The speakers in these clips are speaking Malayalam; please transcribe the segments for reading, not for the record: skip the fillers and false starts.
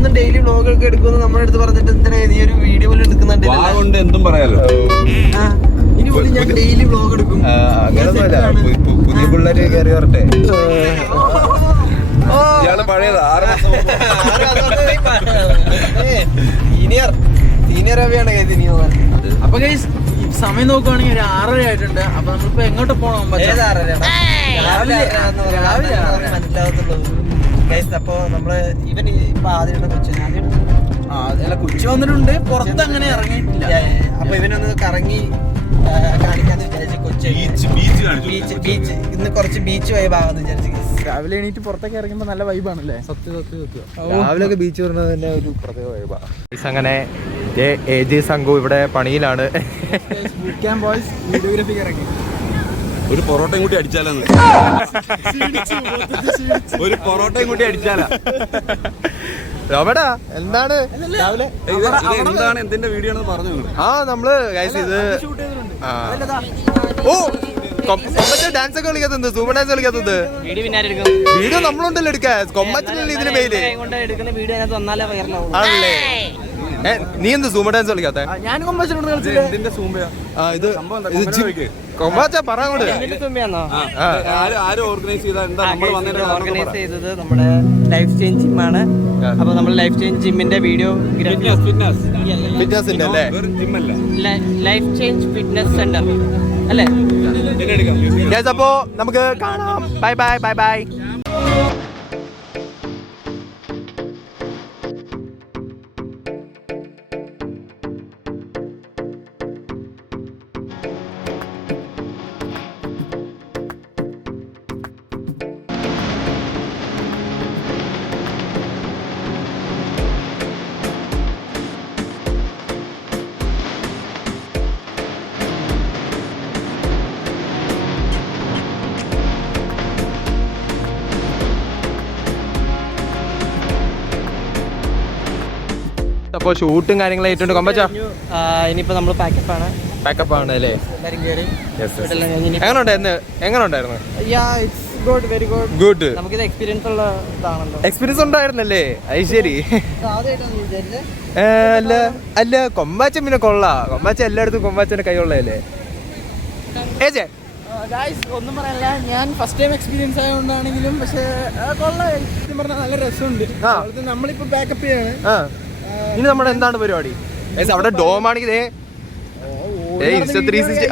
എന്നും ഡെയിലി വ്ലോഗൊക്കെ എടുക്കുമെന്ന് നമ്മുടെ അടുത്ത് പറഞ്ഞിട്ട് എന്തിനാ നീ ഒരു വീഡിയോ പോലെ എടുക്കുന്നുണ്ട്? എന്തും പറയാലോ. ഇനി മുതൽ ഞാൻ ഡെയിലി വ്ലോഗ് എടുക്കും. അങ്ങനൊന്നുമല്ല, പുതിയ പിള്ളേര് കയറി വരട്ടെ. ഇയാള് പഴയതാ, 6 മാസം സീനിയർ അവിയാണ് കൈ തിരിഞ്ഞു പോകാൻ. അപ്പൊ ഗൈസ് സമയം നോക്കുവാണെങ്കിൽ ഒരു 6:30 ആയിട്ടുണ്ട്. അപ്പൊ നമ്മളിപ്പോ എങ്ങോട്ട് പോകണം? മനസ്സിലാകത്തുള്ളൂ. അപ്പൊ നമ്മള് ഇവൻ ഇപ്പൊ ആദ്യം കൊച്ചി വന്നിട്ടുണ്ട്, പുറത്ത് അങ്ങനെ ഇറങ്ങിയിട്ടില്ല. അപ്പൊ ഇവനൊന്ന് കറങ്ങി കാണിക്കാന്ന് വിചാരിച്ചു. കൊച്ചി ബീച്ച് ഇന്ന് കുറച്ച് ബീച്ച് വൈബാകാന്ന് വിചാരിച്ചു. രാവിലെ എണീറ്റ് പുറത്തൊക്കെ ഇറങ്ങുമ്പോ നല്ല വൈബാണല്ലേ? സത്യം. രാവിലെ ഒക്കെ ബീച്ച് പറഞ്ഞത് തന്നെ ഒരു പ്രത്യേക വൈബാ. അങ്ങനെ AJ സംഘു ഇവിടെ പണിയിലാണ്. വീഡിയോഗ്രാഫിക്ക് ഇറങ്ങി. ഒരു പൊറോട്ടയും കൂടി അടിച്ചാലെന്ന്. ഒരു പൊറോട്ടയും കൂടി അടിച്ചാലാ. എന്താണ് രാവിലെ എന്താണ് എന്തിന്റെ വീഡിയോ ആണെന്ന് പറഞ്ഞു. നമ്മള് ഇത് ഡാൻസ് ഒക്കെ കളിക്കാത്തത്, സൂപ്പർ ഡാൻസ് കളിക്കാത്തത് വീഡിയോ നമ്മളുണ്ടല്ലോ എടുക്കാൻ. കൊമ്പച്ചനല്ലേ ഇതിന് മെയില് ആണല്ലേ? നീ എന്ത് സൂപ്പർ ഡാൻസ് കളിക്കാത്ത? ഞാൻ കൊമ്പച്ചനോട് കൊമ്പാച്ച പറങ്ങോട്ട്. ഓർഗനൈസ് ചെയ്തത് നമ്മുടെ ലൈഫ് ചേഞ്ച് ജിമ്മാണ്. അപ്പൊ നമ്മൾ ലൈഫ് ചേഞ്ച് ജിമ്മിന്റെ വീഡിയോ ഫിറ്റ്നസിന്റെ അല്ലേ? ലൈഫ് ചേഞ്ച് ഫിറ്റ്നസ് സെന്റർ അല്ലേ? അപ്പോ നമുക്ക് കാണാം. Bye bye bye bye. അപ്പൊ ഷൂട്ടും കാര്യങ്ങളും ആയിട്ടുണ്ട്. കൊമ്പച്ച ഇനിയിപ്പോ നമ്മൾ പാക്കപ്പ് ആണ് അല്ലേ? എങ്ങനെ ഉണ്ടായിരുന്നു? ഗുഡ്. നമുക്കിത് എക്സ്പീരിയൻസ് ഉള്ള ഇതാണല്ലോ. എക്സ്പീരിയൻസ് ഉണ്ടായിരുന്നല്ലേ? അത് ശരി. അല്ല കൊമ്പാച്ചൻ പിന്നെ കൊള്ളാ. കൊമ്പാച്ച എല്ലായിടത്തും കൊമ്പാച്ചന്റെ കൈ കൊള്ളയല്ലേ? ഒന്നും പറയാനില്ല, ഞാൻ ഫസ്റ്റ് ടൈം എക്സ്പീരിയൻസ് ആയതുകൊണ്ടാണെങ്കിലും പക്ഷെ കൊള്ളാം പറഞ്ഞാൽ നല്ല രസമുണ്ട്. നമ്മളിപ്പോ ബാക്കപ്പ് ചെയ്യാണ്. ഇനി നമ്മുടെ എന്താണ് പരിപാടി? അവിടെ ഡോം ആണെങ്കിൽ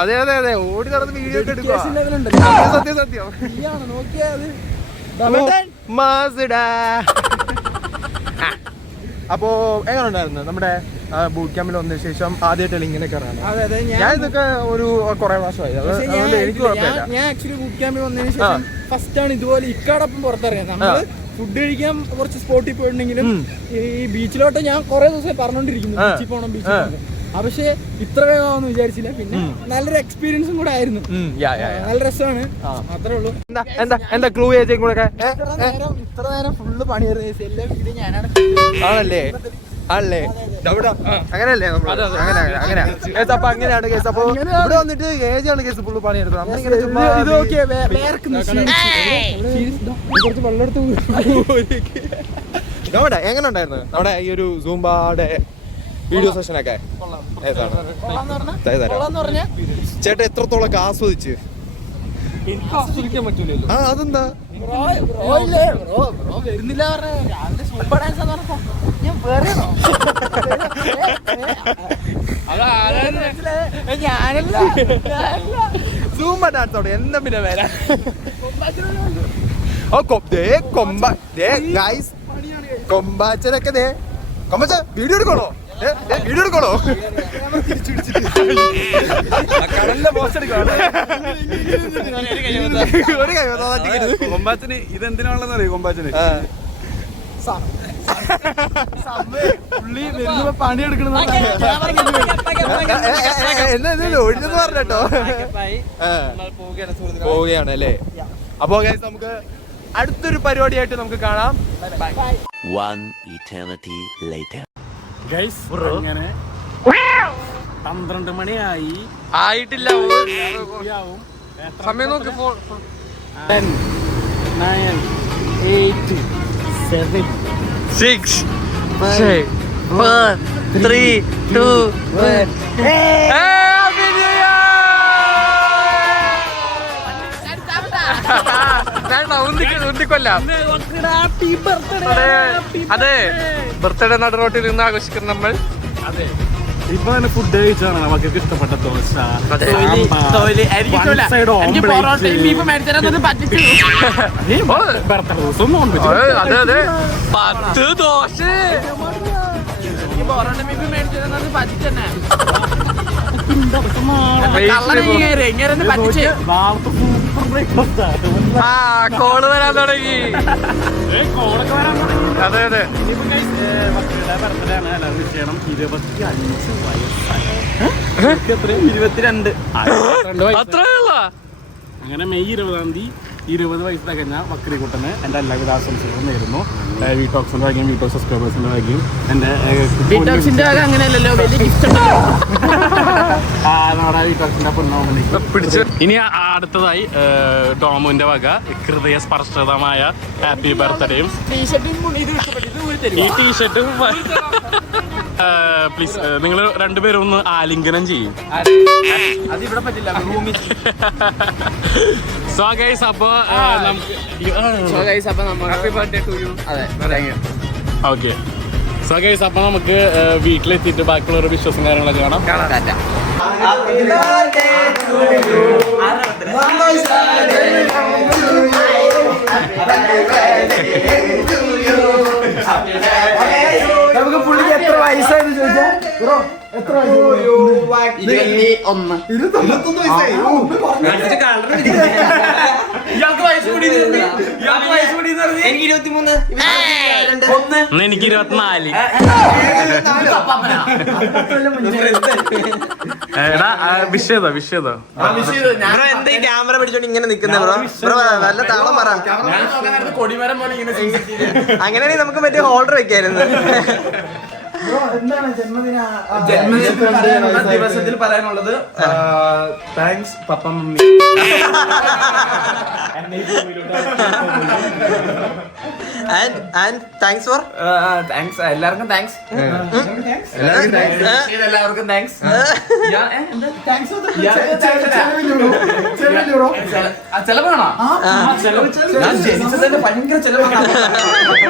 അതെ അതെ അതെ ഓടി നടന്ന് വീഡിയോ ഒക്കെ എടുക്കുക. സത്യം അപ്പോ എങ്ങനെ ഉണ്ടായിരുന്നു നമ്മുടെ ബൂട്ട് ക്യാമ്പിൽ വന്നതിന് ശേഷം? ആദ്യമായിട്ടല്ല ഇങ്ങനെ കയറാണ്. ഞാൻ ഇതൊക്കെ ഒരു കുറെ മാസമായി, അതുകൊണ്ട് എനിക്ക് കുഴപ്പമില്ല. ഞാൻ ആക്ച്വലി ബൂട്ട് ക്യാമ്പിൽ വന്നതിന് ശേഷം ഫസ്റ്റ് ആണ് ഇതുപോലെ ഇക്കാടൊപ്പം പുറത്തിറങ്ങിയത്. നമ്മള് ഫുഡ് കഴിക്കാൻ കുറച്ച് സ്പോട്ടിൽ പോയിട്ടുണ്ടെങ്കിലും ഈ ബീച്ചിലോട്ട് ഞാൻ കുറെ ദിവസം പറഞ്ഞോണ്ടിരിക്കുന്നു ബീച്ചിൽ പോകണം ബീച്ചിൽ പോകണം. പക്ഷെ ഇത്ര വേഗമാവെന്ന് വിചാരിച്ചില്ല. പിന്നെ നല്ലൊരു എക്സ്പീരിയൻസും കൂടെ ആയിരുന്നു. നല്ല രസമാണ്, അത്രേ ഉള്ളൂ. എന്താ ക്ലൂ കൂടെ ഇത്ര നേരം ഫുള്ള് പണിയായിരുന്നു. എല്ലാ വീഡിയോ ഞാനാണ്. ആണല്ലേ? ആണല്ലേ? അങ്ങനെയല്ലേ? അപ്പൊ അങ്ങനെയാണ് കേസ്. അപ്പൊ ഇവിടെ വന്നിട്ട് ഏജാണ് കേസ് ഫുള്ള് പണിയെടുക്കുന്നത്. നമ്മുടെ എങ്ങനെ ഉണ്ടായിരുന്നു നമ്മുടെ ഈ ഒരു സൂംബാടെ വീഡിയോ സെഷനൊക്കെ? ചേട്ടാ എത്രത്തോളം ആസ്വദിച്ച്? അതെന്താ? സൂംബ ഡാൻസോടെ എന്താ പിന്നെ വരാ? കൊമ്പാച്ചനൊക്കെ കൊമ്പച്ച വീഡിയോ എടുക്കണോ? വീഡിയോ എടുക്കണോ? കൊമ്പാച്ചന് ഇതെന്തിനാണെന്ന് അറിയോ? കൊമ്പാച്ചന് പണിയെടുക്കണം ഒഴിഞ്ഞെന്ന് പറഞ്ഞോ. പോവുകയാണ് അല്ലേ? അപ്പോ നമുക്ക് അടുത്തൊരു പരിപാടിയായിട്ട് നമുക്ക് കാണാം. അങ്ങനെ 12 മണിയായി ആയിട്ടില്ല. സമയം നോക്കി. 10, 9, 8, 7, 6, 5, 4, 3, 2, 1. Happy New Year! ഉന്തിക്കൊല്ലാം. അതെ, ബർത്ത്ഡേ നട റോട്ടിൽ നിന്ന് ആഘോഷിക്കുന്ന നമ്മൾ. അതെ, ഇപ്പൊ തന്നെ ഫുഡ് കഴിച്ചാണ് മക്കൾക്ക് ഇഷ്ടപ്പെട്ട ദോശ, അതെ. അതെ അതെ 10 ദോശ. ആ കോള് വരാൻ തുടങ്ങി. അതെ അതെ, ബർത്ത്ഡേ ആണ് എല്ലാവരും ചെയ്യണം. 22 അത്രയുള്ള. അങ്ങനെ മെയ് 20-ാം തീയതി 20 വയസ്സ് തികഞ്ഞ വക്രിക്കുട്ടന് എൻ്റെ എല്ലാവിധ ആശംസകളും നേരുന്നു. വീട്ടോക്സിന്റെ ഭാഗ്യം, വീട്ടോക്സ് സബ്സ്ക്രൈബേഴ്സിന്റെ ഭാഗ്യം, എൻ്റെ അങ്ങനെയല്ലല്ലോ വലിയ ഗിഫ്റ്റ് നമ്മുടെ വീട്ടോക്സിന്റെ പൊന്നോമനിക്ക് പിടിച്ചു. ഇനി അടുത്തതായി ഡോമുവിന്റെ വക ഹൃദയസ്പർശിതമായ ഹാപ്പി ബർത്ത്ഡേയും ഈ ടീഷർട്ടും. പ്ലീസ് നിങ്ങൾ രണ്ടുപേരും ഒന്ന് ആലിംഗനം ചെയ്യും. അതിവിടെ പറ്റില്ല. സോ ഗൈസ്, അപ്പൊ ഹാപ്പി ബർത്ത്ഡേ ടു യു. അതെ, ഓക്കെ. സോ ഗൈസ്, അപ്പൊ നമുക്ക് വീട്ടിലെത്തിയിട്ട് ബാക്കിയുള്ള വിശ്വാസം കാര്യങ്ങളൊക്കെ കാണാം. നമുക്ക് പുള്ളിക്ക് എത്ര വയസ്സായെന്ന് ചോദിച്ചാൽ എത്ര എനിക്ക് 23. എനിക്ക് 24. എടാ വിഷയതോ ബ്രോ എന്താ ഈ ക്യാമറ പിടിച്ചോണ്ട് ഇങ്ങനെ നിക്കുന്നത് ബ്രോ? ബ്രോ നല്ല താളം പറ. കൊടിമരം പോലെ ഇങ്ങനെ അങ്ങനെയാണെങ്കിൽ നമുക്ക് മറ്റേ ഹോൾഡർ വെക്കായിരുന്നു. എന്താണ് ജന്മദിന ദിവസത്തിൽ പറയാനുള്ളത്? Thanks papa mummy. And thanks for thanks എല്ലാവർക്കും താങ്ക്സ്. എല്ലാവർക്കും താങ്ക്സ്. ചെലവാണോ? ഞാൻ ജനിച്ചതിന്റെ ഭയങ്കര ചെലവാണ്.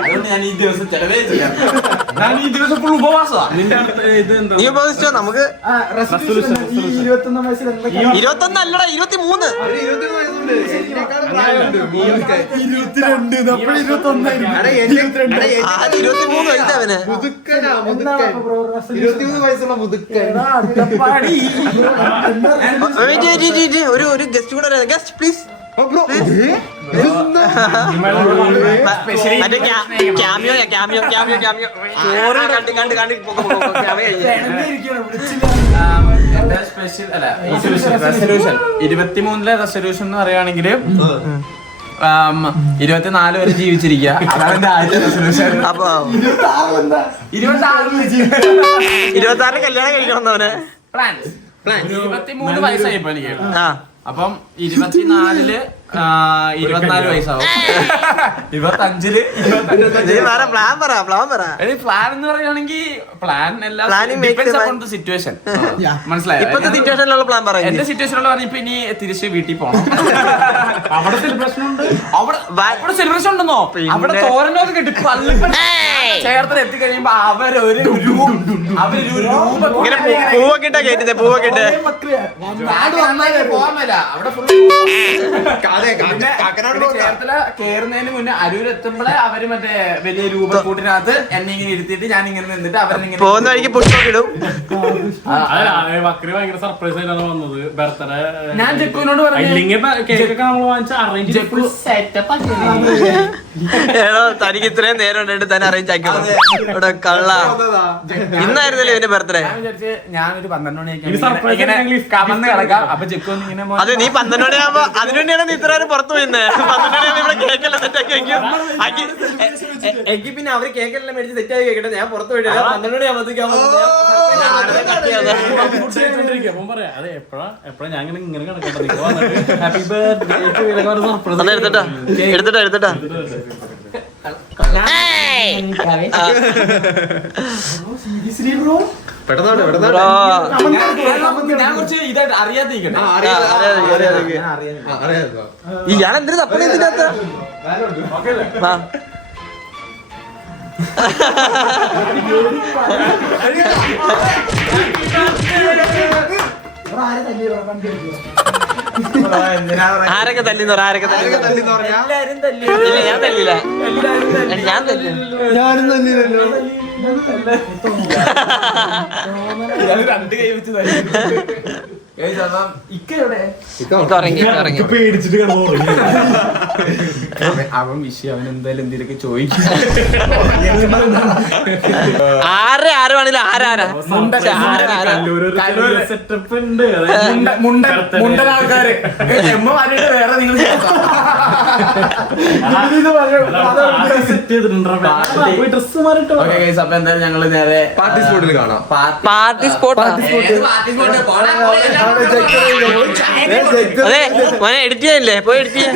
അതുകൊണ്ട് ഞാൻ ഈ ദിവസം ചെലവേ ചെയ്യാം. ഞാൻ ഈ ദിവസം ഫുൾ ഉപവാസമാണ്. നീ ഉപയോഗിച്ചോ? നമുക്ക് 21 വയസ്സിൽ എന്തൊക്കെ 21 അല്ലടാ 23. 23 വയസ്സവന്. 23 വയസ്സുള്ള ഒരു ഗസ്റ്റ് കൂടെ. Guest please. എന്റെ സ്പെഷ്യൽ അല്ല റെസൊല്യൂഷൻ 23 റെസൊല്യൂഷൻ എന്ന് പറയുകയാണെങ്കിൽ 24 വരെ ജീവിച്ചിരിക്കുക. അതാണ് എന്റെ ആദ്യത്തെ റെസൊല്യൂഷൻ. അപ്പൊ 26 കല്യാണം കഴിക്കണം അവന്. പ്ലാൻ 23 വയസ്സായി ഇപ്പൊ എനിക്ക്. അപ്പം 24 24 വയസ്സാവും. 25 പ്ലാൻ പറ. പ്ലാൻ എന്ന് പറയുകയാണെങ്കിൽ പ്ലാൻ എല്ലാം സിറ്റുവേഷൻ. മനസ്സിലായോ? ഇപ്പത്തെ സിറ്റുവേഷനിലുള്ള പ്ലാൻ പറ. എന്റെ സിറ്റുവേഷനുള്ള പറഞ്ഞ ഇപ്പൊ ഇനി തിരിച്ച് വീട്ടിൽ പോകണം. അവിടെ സെലിബ്രേഷൻ ഉണ്ടെന്നോ? അവിടെ തോരനൊക്കെ കിട്ടി ചേർത്തല എത്തിക്കഴിയുമ്പോ അവരൊരു പൂവൊക്കെ ഇട്ടാ കേട്ടില്ലേ? പൂവൊക്കെ ഇട്ട് പോകാൻ മേല. അവിടെ ചേർത്തല കേറുന്നതിന് മുന്നേ അരൂർ എത്തുമ്പോഴേ അവര് മറ്റേ വലിയ രൂപക്കൂട്ടിനകത്ത് എന്നെ ഇങ്ങനെ ഇരുത്തിയിട്ട് ഞാൻ ഇങ്ങനെ നിന്നിട്ട് അവരെങ്ങനെ പോകുന്ന വഴിക്ക് പുഷ്പൊക്കെ ഇടും. വക്രി ഭയങ്കര സർപ്രൈസ് ആയിട്ടാണ് വന്നത്. ബർത്ത്ഡേ ഞാൻ ജെക്കുവിനോട് പറഞ്ഞു തനിക്ക് ഇത്രയും നേരം ഉണ്ടായിട്ട് തന്നെ അറേഞ്ച് ആക്കി ഇവിടെ കള്ള. ഇന്നായിരുന്നല്ലേ ഇവന്റെ ബർത്ത്ഡേ? ഞാനൊരു 12 മണിയൊക്കെ കമന്ന് കിടക്കാം. അപ്പൊ ജെക്കു ഇങ്ങനെ അതെ, നീ 12 മണിയാകുമ്പോ അതിനുവേണ്ടിയാണ് നീ ഇത്ര നേരം പുറത്തു പോയിന്ന്. 12 മണിയാകുമ്പോ ഇവിടെ കേക്കെല്ലാം സെറ്റാക്കി വെക്കും. എങ്കിൽ പിന്നെ അവര് കേക്കെല്ലാം മേടിച്ച് സെറ്റാക്കി വെക്കട്ടെ. ഞാൻ പുറത്തു പോയിട്ടില്ല. 12 മണിയാകുമ്പോഴത്തേക്കും എടുത്തിട്ടാ ഞാൻ കുറച്ച് ഇതായിട്ട് അറിയാതിരിക്കട്ടെ. ഇയാളെന്തിനു തപ്പണ ഇതിനകത്ത്? ആരൊക്കെ തല്ലിന്ന് പറ, ആരൊക്കെ തല്ലിന്ന് പറഞ്ഞാ? ഇല്ല, ഞാൻ തല്ലില്ല. ഞാൻ തല്ലില്ല. ഞാനും തന്നെയല്ലോ. രണ്ട് കൈ വെച്ച് പേടിച്ചിട്ട് കിടന്നു അവൻ വിഷയം, അവൻ എന്തായാലും എന്തെങ്കിലുമൊക്കെ ചോദിക്കും. ആരെ വേണേലും ആരാരാ സെറ്റപ്പ് ഉണ്ട്. മുണ്ടൻ ആൾക്കാര് എമ്മ മാറിയിട്ട് വേറെ നിങ്ങൾ ഡ്രസ് മാറിട്ട് അപ്പൊ എന്തായാലും ഞങ്ങള് നേരെ പാർട്ടി സ്പോട്ടിൽ കാണാം. Party spot. അതെ മോനെ എഡിറ്റ് ചെയ്യാനില്ലേ? പോയി എഡിറ്റ് ചെയ്യാൻ.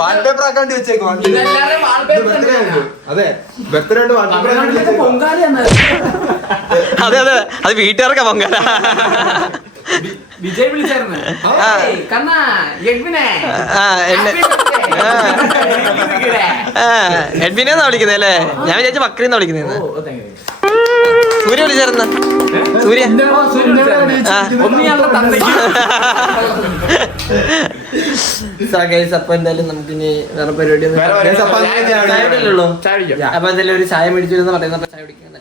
വാൾപേപ്പർ ആക്കാണ്ടി വെച്ചേക്കും. അതെ, ബർത്ത്ഡേ അതെ അതെ, അത് വീട്ടുകാർക്കാ പൊങ്കാല. വിജയ് വിളിച്ചായിരുന്നു. കണ്ണാ എഡ്വിനെ എഡ്വിനെന്നാ വിളിക്കുന്നേ അല്ലേ? ഞാൻ വിചാരിച്ച ബക്രീന്നാ വിളിക്കുന്നേന്ന്. സൂര്യ വിളിച്ചായിരുന്ന? സൂര്യ അപ്പൊ എന്തായാലും നമുക്കിനി വേറെ പരിപാടി. അപ്പൊ എന്തായാലും ഒരു ചായ മേടിച്ചു എന്ന് പറയുന്നത് ചായ കുടിക്കുന്നത്.